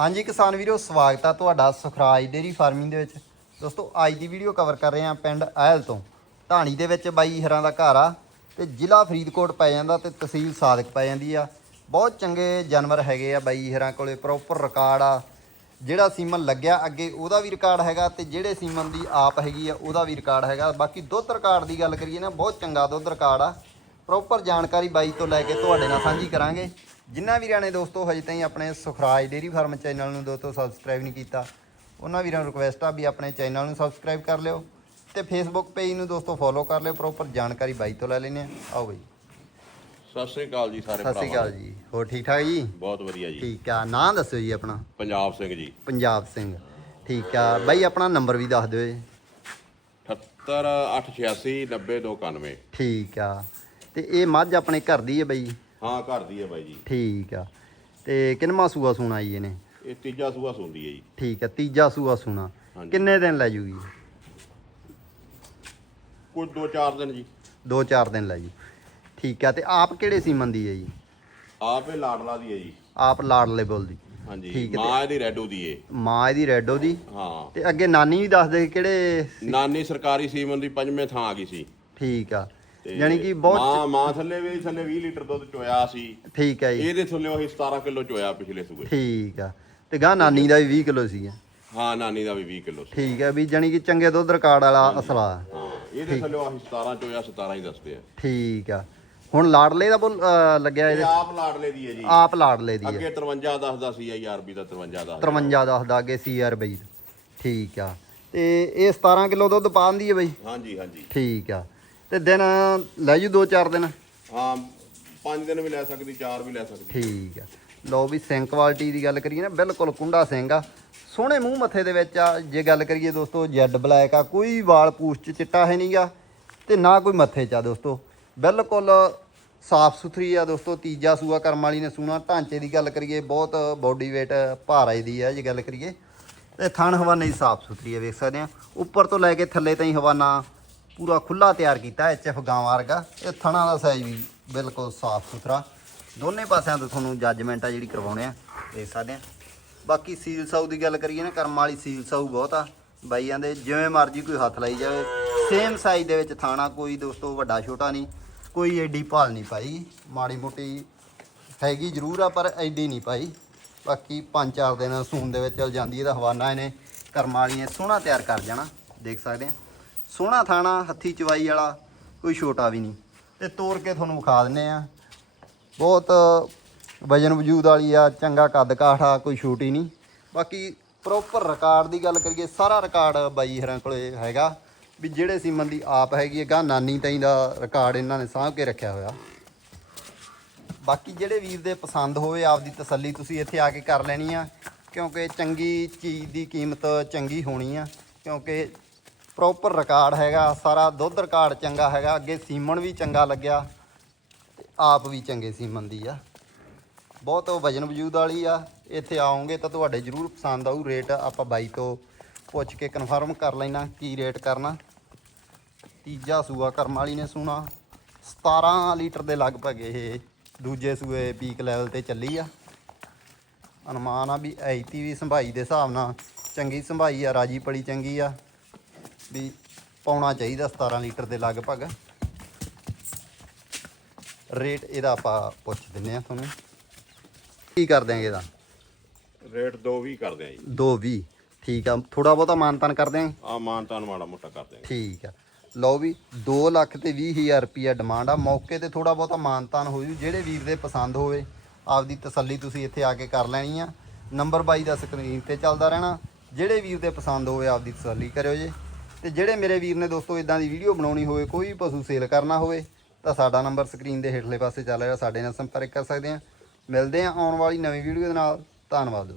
ਹਾਂਜੀ ਕਿਸਾਨ ਵੀਰੋ, ਸਵਾਗਤ ਆ ਤੁਹਾਡਾ ਸੁਖਰਾਜ ਡੇਰੀ ਫਾਰਮਿੰਗ ਦੇ ਵਿੱਚ। ਦੋਸਤੋ, ਅੱਜ ਦੀ ਵੀਡੀਓ ਕਵਰ ਕਰ ਰਹੇ ਹਾਂ ਪਿੰਡ ਅਹਿਲ ਤੋਂ। ਢਾਣੀ ਦੇ ਵਿੱਚ ਬਾਈ ਹਰਾਂ ਦਾ ਘਰ ਆ ਤੇ ਜ਼ਿਲ੍ਹਾ ਫਰੀਦਕੋਟ ਪੈ ਜਾਂਦਾ ਤੇ ਤਹਿਸੀਲ ਸਾਦਕ ਪੈ ਜਾਂਦੀ ਆ। ਬਹੁਤ ਚੰਗੇ ਜਾਨਵਰ ਹੈਗੇ ਆ ਬਾਈ ਹਰਾਂ ਕੋਲੇ ਪ੍ਰੋਪਰ ਰਿਕਾਰਡ ਆ। ਜਿਹੜਾ ਸੀਮਨ ਲੱਗਿਆ ਅੱਗੇ ਉਹਦਾ ਵੀ ਰਿਕਾਰਡ ਹੈਗਾ ਤੇ ਜਿਹੜੇ ਸੀਮਨ ਦੀ ਆਪ ਹੈਗੀ ਆ ਉਹਦਾ ਵੀ ਰਿਕਾਰਡ ਹੈਗਾ। ਬਾਕੀ ਦੁੱਧ ਰਿਕਾਰਡ ਦੀ ਗੱਲ ਕਰੀਏ ਨਾ, ਬਹੁਤ ਚੰਗਾ ਦੁੱਧ ਰਿਕਾਰਡ ਆ। ਪ੍ਰੋਪਰ ਜਾਣਕਾਰੀ ਬਾਈ ਤੋਂ ਲੈ ਕੇ ਤੁਹਾਡੇ ਨਾਲ ਸਾਂਝੀ ਕਰਾਂਗੇ। ਜਿਨ੍ਹਾਂ ਵੀਰਾਂ ਨੇ ਦੋਸਤੋ ਹਜੇ ਤਾਈਂ ਆਪਣੇ ਸੁਖਰਾਜ ਡੇਰੀ ਫਾਰਮ ਚੈਨਲ ਨੂੰ ਦੋਸਤੋ ਸਬਸਕ੍ਰਾਈਬ ਨਹੀਂ ਕੀਤਾ ਉਹਨਾਂ ਵੀਰਾਂ ਨੂੰ ਰਿਕੁਐਸਟ ਆ ਵੀ ਆਪਣੇ ਚੈਨਲ ਨੂੰ ਸਬਸਕ੍ਰਾਈਬ ਕਰ ਲਿਓ ਤੇ ਫੇਸਬੁੱਕ ਪੇਜ ਨੂੰ ਦੋਸਤੋ ਫੋਲੋ ਕਰ ਲਿਓ ਪ੍ਰੋਪਰ ਜਾਣਕਾਰੀ ਬਾਈ ਤੋਂ ਲੈ ਆ ਆਓ ਬਈ। ਸਤਿ ਸ੍ਰੀ ਅਕਾਲ ਜੀ ਸਾਰੇ ਸਤਿ ਸ਼੍ਰੀ ਅਕਾਲ ਜੀ। ਹੋਰ ਠੀਕ ਠਾਕ ਜੀ? ਬਹੁਤ ਵਧੀਆ ਜੀ। ਠੀਕ ਆ। ਨਾਂ ਦੱਸਿਓ ਜੀ ਆਪਣਾ। ਪੰਜਾਬ ਸਿੰਘ ਜੀ। ਪੰਜਾਬ ਸਿੰਘ। ਠੀਕ ਆ। ਬਾਈ ਆਪਣਾ ਨੰਬਰ ਵੀ ਦੱਸ ਦਿਓ ਜੀ। 78 886 90291 ਠੀਕ ਆ। ਤੇ ਇਹ ਮੱਝ ਆਪਣੇ ਘਰ ਦੀ ਹੈ ਬਈ? ਹਾਂ ਘਰ ਦੀ ਹੈ ਬਾਈ ਜੀ। ਠੀਕ ਆ। ਤੇ ਕਿੰਨਵਾਂ ਸੂਆ ਸੂਣਾ ਜੀ ਇਹਨੇ? ਇਹ ਤੀਜਾ ਸੂਆ ਸੁੰਦੀ ਹੈ ਜੀ। ਠੀਕ ਆ ਤੀਜਾ ਸੂਆ ਸੂਣਾ। ਹਾਂਜੀ। ਕਿੰਨੇ ਦਿਨ ਲੈ ਜੂਗੀ? ਕੁਝ 2-4 ਦਿਨ ਜੀ। 2-4 ਦਿਨ ਲੈ ਜੂ। ਠੀਕ ਆ ਤੇ ਆਪ ਕਿਹੜੇ ਸੀਮਨ ਦੀ ਹੈ ਜੀ? ਆਪ ਇਹ ਲਾਡਲਾ ਦੀ ਹੈ ਜੀ। ਆਪ ਲਾਡਲੇ ਬੋਲ ਦੀ। ਹਾਂਜੀ ਠੀਕ ਹੈ ਮਾਂ ਇਹਦੀ ਰੈਡੋ ਦੀ ਏ। ਮਾਂ ਇਹਦੀ ਰੈਡੋ ਦੀ। ਹਾਂ। ਤੇ ਅੱਗੇ ਨਾਨੀ ਵੀ ਦੱਸ ਦੇ ਕਿਹੜੇ ਨਾਨੀ ਸਰਕਾਰੀ ਸੀਮਨ ਦੀ ਪੰਜਵੇਂ ਥਾਂ ਆ ਗਈ ਸੀ। ਠੀਕ ਆ। ਤੇ ਯਾਨੀ ਕਿ ਬਹੁਤ ਮਾਂ ਮਾਂ ਥੱਲੇ ਵੀ ਥੱਲੇ 20 ਲੀਟਰ ਦੁੱਧ ਚੋਇਆ ਸੀ। ਠੀਕ ਆ ਜੀ। ਇਹਦੇ ਥੱਲੇ ਉਹੀ 17 ਕਿਲੋ ਚੋਇਆ ਪਿਛਲੇ ਸੂਏ। ਠੀਕ ਆ। ਤੇ ਗਾਂ ਨਾਨੀ ਦਾ ਵੀ 20 ਕਿਲੋ ਸੀ ਹਾਂ ਨਾਨੀ ਦਾ ਵੀ 20 ਕਿਲੋ ਸੀ। ਠੀਕ ਆ ਵੀ ਜਾਨੀ ਕਿ ਚੰਗੇ ਦੁੱਧ ਰਿਕਾਰਡ ਵਾਲਾ ਅਸਲਾ। ਹਾਂ ਇਹਦੇ ਥੱਲੇ ਆਹੀ 17 ਚੋਇਆ 17 ਹੀ ਦੱਸਦੇ ਆ। ਠੀਕ ਆ। ਹੁਣ ਲਾਡਲੇ ਦਾ ਬੋਲ ਅਹ ਲੱਗਿਆ ਇਹ ਇਹਦੇ? ਆਪ ਲਾਡਲੇ ਦੀ ਹੈ ਜੀ। ਆਪ ਲਾਡਲੇ ਦੀ ਹੈ। ਅੱਗੇ 53 ਦੱਸਦਾ ਸੀ ਆਰਬੀ ਦਾ 53 ਦੱਸਦਾ। 53 ਦੱਸਦਾ ਅੱਗੇ ਸੀਆਰ ਬਈ ਠੀਕ ਆ। ਤੇ ਇਹ 17 ਕਿਲੋ ਦੁੱਧ ਪਾਉਂਦੀ ਹੈ ਬਈ? ਹਾਂਜੀ ਹਾਂਜੀ। ਠੀਕ ਆ। ਤੇ ਦਿਨ ਲੈ ਜੂ 2-4 ਦਿਨ? ਹਾਂ 5 ਦਿਨ ਵੀ ਲੈ ਸਕਦੀ 4 ਵੀ ਲੈ ਸਕਦੀ। ਠੀਕ ਆ। ਲਓ ਵੀ ਸਿੰਘ ਕੁਆਲਿਟੀ ਦੀ ਗੱਲ ਕਰੀਏ ਨਾ ਬਿਲਕੁਲ ਕੁੰਡਾ ਸਿੰਘ ਆ। ਸੋਹਣੇ ਮੂੰਹ ਮੱਥੇ ਦੇ ਵਿੱਚ ਆ ਜੇ ਗੱਲ ਕਰੀਏ ਦੋਸਤੋ ਜੈਡ ਬਲੈਕ ਆ ਕੋਈ ਵਾਲ ਪੂਛ ਚ ਚਿੱਟਾ ਹੈ ਨਹੀਂਗਾ ਤੇ ਨਾ ਕੋਈ ਮੱਥੇ ਚ ਆ ਦੋਸਤੋ। ਬਿਲਕੁਲ ਸਾਫ਼ ਸੁਥਰੀ ਆ ਦੋਸਤੋ ਤੀਜਾ ਸੂਆ ਕਰਮ ਵਾਲੀ ਨੇ ਸੂਣਾ। ਢਾਂਚੇ ਦੀ ਗੱਲ ਕਰੀਏ ਬਹੁਤ ਬੋਡੀ weight ਭਾਰਾ ਦੀ ਆ ਜੇ ਗੱਲ ਕਰੀਏ। ਤੇ ਥਣ ਹਵਾਨਾ ਹੀ ਸਾਫ਼ ਸੁਥਰੀ ਆ ਵੇਖ ਸਕਦੇ ਆ। ਉੱਪਰ ਤੋਂ ਲੈ ਕੇ ਥੱਲੇ ਤਾਈਂ ਹਵਾਨਾ ਪੂਰਾ ਖੁੱਲਾ ਤਿਆਰ ਕੀਤਾ ਐਚਐਫ ਗਾਂ ਵਰਗਾ। ਇਹ ਥਣਾ ਦਾ ਸਾਈਜ਼ ਵੀ ਬਿਲਕੁਲ ਸਾਫ਼ ਸੁਥਰਾ। ਦੋਨੇ ਪਾਸਿਆਂ ਤੋਂ ਤੁਹਾਨੂੰ ਜੱਜਮੈਂਟ ਆ ਜਿਹੜੀ ਕਰਵਾਉਣੇ ਆ, ਦੇਖ ਸਕਦੇ ਆ। ਬਾਕੀ ਸੀਲ ਸਾਊ ਦੀ ਗੱਲ ਕਰੀਏ ਨਾ, ਕਰਮ ਵਾਲੀ ਸੀਲ ਸਾਊ ਬਹੁਤ ਆ। ਬਾਈਆਂ ਦੇ ਜਿਵੇਂ ਮਰਜ਼ੀ ਕੋਈ ਹੱਥ ਲਾਈ ਜਾਵੇ। ਸੇਮ ਸਾਈਜ਼ ਦੇ ਵਿੱਚ ਥਾਣਾ ਕੋਈ ਦੋਸਤੋ ਵੱਡਾ ਛੋਟਾ ਨਹੀਂ, ਕੋਈ ਐਡੀ ਭਾਲ ਨਹੀਂ ਪਾਈ। ਮਾੜੀ ਮੋਟੀ ਹੈਗੀ ਜ਼ਰੂਰ ਆ, ਪਰ ਐਡੀ ਨਹੀਂ ਪਾਈ। ਬਾਕੀ ਪੰਜ ਚਾਰ ਦਿਨ ਸੂਨ ਦੇ ਵਿੱਚ ਚਲ ਜਾਂਦੀ ਇਹਦਾ ਹਵਾਨਾ ਇਹਨੇ। ਕਰਮ ਵਾਲੀ ਨੇ ਸੋਹਣਾ ਤਿਆਰ ਕਰ ਜਾਣਾ, ਦੇਖ ਸਕਦੇ ਆ। ਸੋਹਣਾ ਥਾਣਾ, ਹੱਥੀ ਚਵਾਈ ਵਾਲਾ, ਕੋਈ ਛੋਟਾ ਵੀ ਨਹੀਂ। ਤੇ ਤੋੜ ਕੇ ਤੁਹਾਨੂੰ ਵਿਖਾ ਦਿੰਨੇ ਆ। ਬਹੁਤ ਵਜਨ ਵਜੂਦ ਵਾਲੀ ਆ, ਚੰਗਾ ਕੱਦ ਕਾਠ ਆ, ਕੋਈ ਛੋਟੀ ਨਹੀਂ। ਬਾਕੀ ਪ੍ਰੋਪਰ ਰਿਕਾਰਡ ਦੀ ਗੱਲ ਕਰੀਏ, ਸਾਰਾ ਰਿਕਾਰਡ ਬਾਈ ਹਰਾਂ ਕੋਲੇ ਹੈਗਾ। ਵੀ ਜਿਹੜੇ ਸੀਮਨ ਦੀ ਆਪ ਹੈਗੀ ਹੈਗਾ ਨਾਨੀ ਤਾਈ ਦਾ ਰਿਕਾਰਡ ਇਹਨਾਂ ਨੇ ਸਾਂਭ ਕੇ ਰੱਖਿਆ ਹੋਇਆ। ਬਾਕੀ ਜਿਹੜੇ ਵੀਰ ਦੇ ਪਸੰਦ ਹੋਵੇ, ਆਪਦੀ ਤਸੱਲੀ ਤੁਸੀਂ ਇੱਥੇ ਆ ਕੇ ਕਰ ਲੈਣੀ ਆ। ਕਿਉਂਕਿ ਚੰਗੀ ਚੀਜ਼ ਦੀ ਕੀਮਤ ਚੰਗੀ ਹੋਣੀ ਆ। ਕਿਉਂਕਿ ਪ੍ਰੋਪਰ ਰਿਕਾਰਡ ਹੈਗਾ, ਸਾਰਾ ਦੁੱਧ ਰਿਕਾਰਡ ਚੰਗਾ ਹੈਗਾ, ਅੱਗੇ ਸੀਮਨ ਵੀ ਚੰਗਾ ਲੱਗਿਆ, ਤੇ ਆਪ ਵੀ ਚੰਗੇ ਸੀਮਨ ਦੀ ਆ। ਬਹੁਤ ਵਜਨ ਵਜੂਦ ਵਾਲੀ ਆ, ਇੱਥੇ ਆਉਂਗੇ ਤਾਂ ਤੁਹਾਡੇ ਜ਼ਰੂਰ ਪਸੰਦ ਆਊ, ਰੇਟ ਆਪਾਂ ਬਾਈ ਤੋਂ ਪੁੱਛ ਕੇ ਕਨਫਰਮ ਕਰ ਲੈਣਾ, ਕੀ ਰੇਟ ਕਰਨਾ। ਤੀਜਾ ਸੂਆ ਕਰਮ ਵਾਲੀ ਨੇ ਸੂਣਾ 17 ਲੀਟਰ ਦੇ ਲਗਭਗ ਇਹ ਦੂਜੇ ਸੂਏ ਪੀਕ ਲੈਵਲ ਤੇ ਚੱਲੀ ਆ। ਅਨੁਮਾਨ ਆ ਵੀ ਐਤੀ ਵੀ ਸੰਭਾਈ ਦੇ ਹਿਸਾਬ ਨਾਲ ਚੰਗੀ ਸੰਭਾਈ ਆ, ਰਾਜੀ ਪੜੀ ਚੰਗੀ ਆ। ਵੀ ਪਾਉਣਾ ਚਾਹੀਦਾ 17 ਲੀਟਰ ਦੇ ਲਗਭਗ। ਰੇਟ ਇਹਦਾ ਆਪਾਂ ਪੁੱਛ ਦਿੰਨੇ ਆ ਤੁਹਾਨੂੰ। ਕੀ ਕਰ ਦਿਆਂਗੇ ਇਹਦਾ? ਰੇਟ 2 ਵੀ ਕਰਦੇ ਆ ਜੀ। 220 ਠੀਕ ਆ। ਥੋੜਾ ਬਹੁਤਾ ਮਾਨਤਾਨ ਕਰ ਦਿਆਂਗੇ ਆ ਮਾਨਤਾਨ ਮਾੜਾ ਮੋਟਾ ਕਰਦੇ ਆ। ਠੀਕ ਆ। ਲਓ ਵੀ 2 ਲੱਖ ਤੇ 20000 ਰੁਪਿਆ ਡਿਮਾਂਡ ਆ। ਮੌਕੇ ਤੇ ਥੋੜਾ ਬਹੁਤਾ ਮਾਨਤਾਨ ਹੋ ਜੂ। ਜਿਹੜੇ ਵੀਰ ਦੇ ਪਸੰਦ ਹੋਵੇ ਆਪਦੀ ਤਸੱਲੀ ਤੁਸੀਂ ਇੱਥੇ ਆ ਕੇ ਕਰ ਲੈਣੀ ਆ। ਨੰਬਰ 22 ਦਾ ਸਕਰੀਨ ਤੇ ਚੱਲਦਾ ਰਹਿਣਾ। ਜਿਹੜੇ ਵੀਰ ਦੇ ਪਸੰਦ ਹੋਵੇ ਆਪਦੀ ਤਸੱਲੀ ਕਰਿਓ ਜੇ। ਤੇ ਜਿਹੜੇ ਮੇਰੇ ਵੀਰ ਨੇ ਦੋਸਤੋ ਇਦਾਂ ਦੀ ਵੀਡੀਓ ਬਣਾਉਣੀ ਹੋਵੇ, ਕੋਈ ਵੀ ਪਸ਼ੂ ਸੇਲ ਕਰਨਾ ਹੋਵੇ, ਤਾਂ ਸਾਡਾ ਨੰਬਰ ਸਕਰੀਨ ਦੇ ਹੇਠਲੇ ਪਾਸੇ ਚੱਲ ਰਿਹਾ, ਸਾਡੇ ਨਾਲ ਸੰਪਰਕ ਕਰ ਸਕਦੇ ਆ ਮਿਲਦੇ ਆ ਆਉਣ ਵਾਲੀ ਨਵੀਂ ਵੀਡੀਓ ਦੇ ਨਾਲ। ਧੰਨਵਾਦ